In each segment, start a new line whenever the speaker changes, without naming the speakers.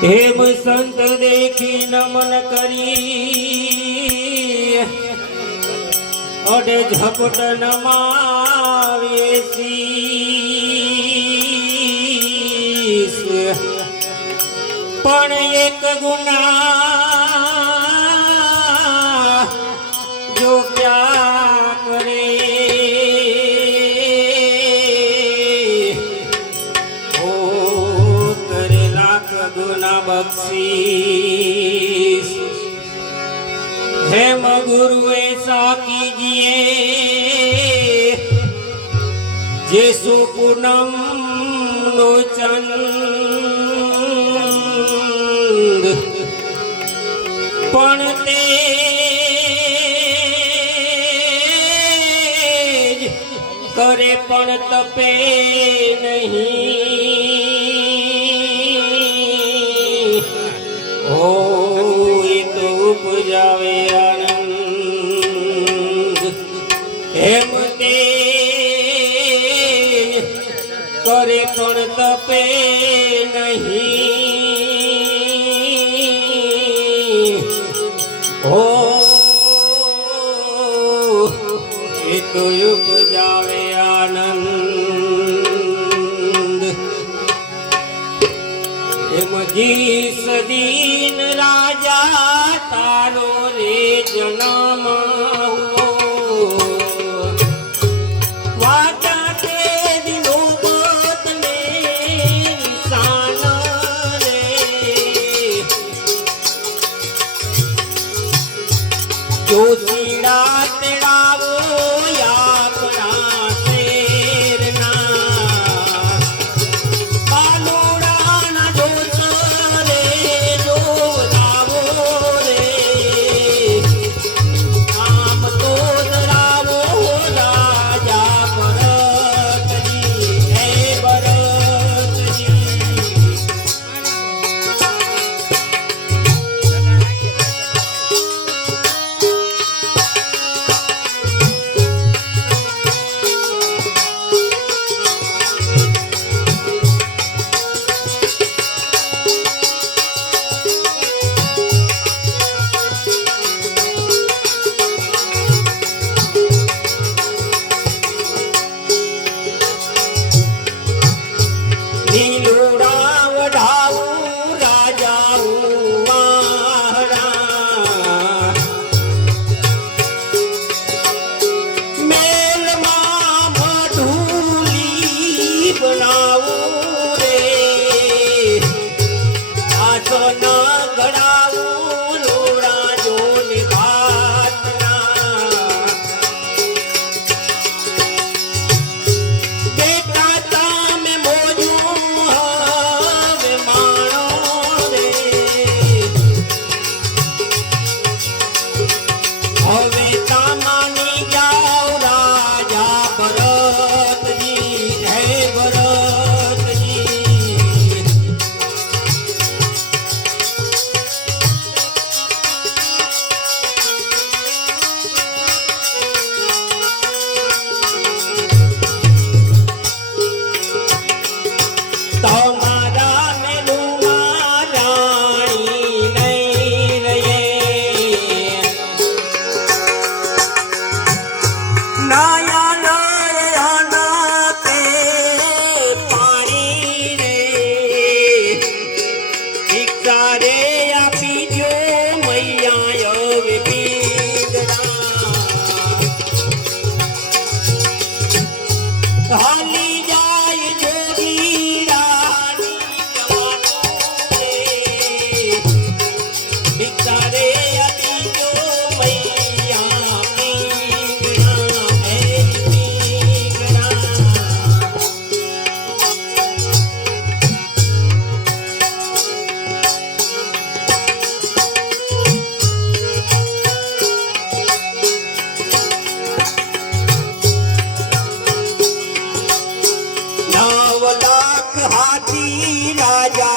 हेम संत देखी नमन करी। और झपट नमावेसी पण एक गुना जो क्या साधुना बक्षी हेम गुरु ऐसा कीजिए जेसु पूनम लोचन। पण करे पण तपे नहीं। જેમ તે કરે પણ તપે નહીં? હો, એ તો જાવે આનંદ. એમ જી સદીન રાજા તારો રે જનામાં लाठी राजा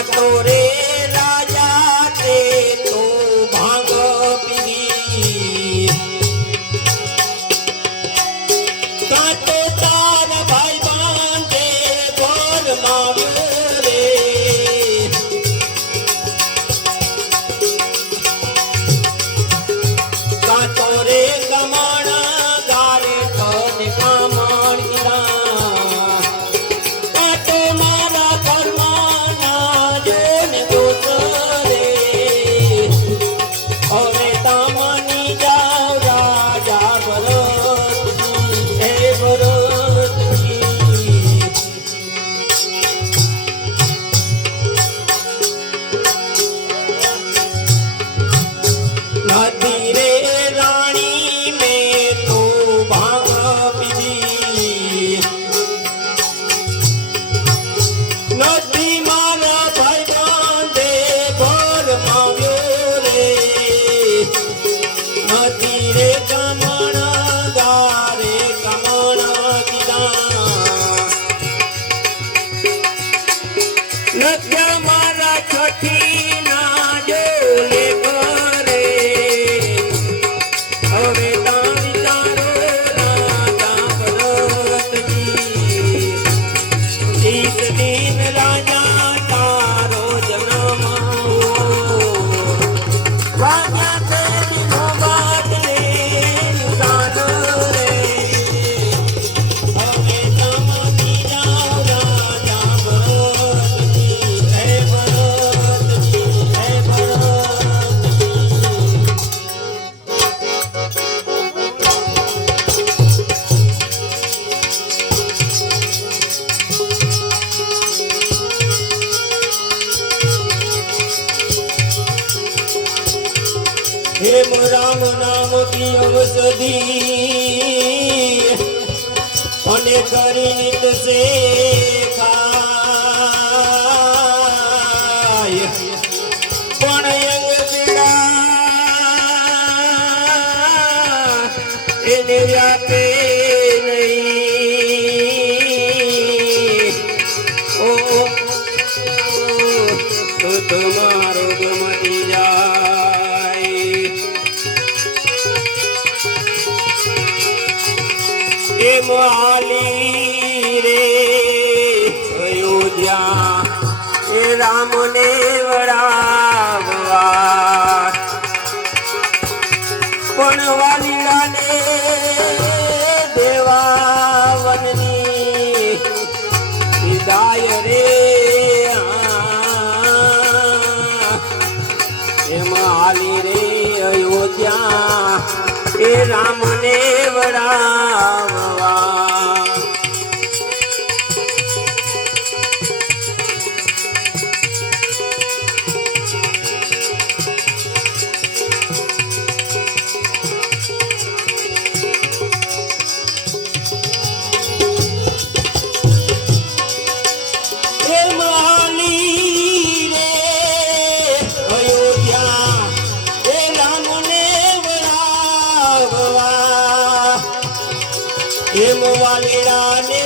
actores. રામ નામ કી ઔષધિ અને કરી નિત સે એને વ્યાપે નહીં ઓ તો તમારો ગમતી જા આલી રે અયોધ્યા એ રામને વડાવવા પણ વાલીલાને દેવાવનની હિદાય રે એમાં આલી રે અયોધ્યા. એ રામને વડાવવા हेमवाली रानी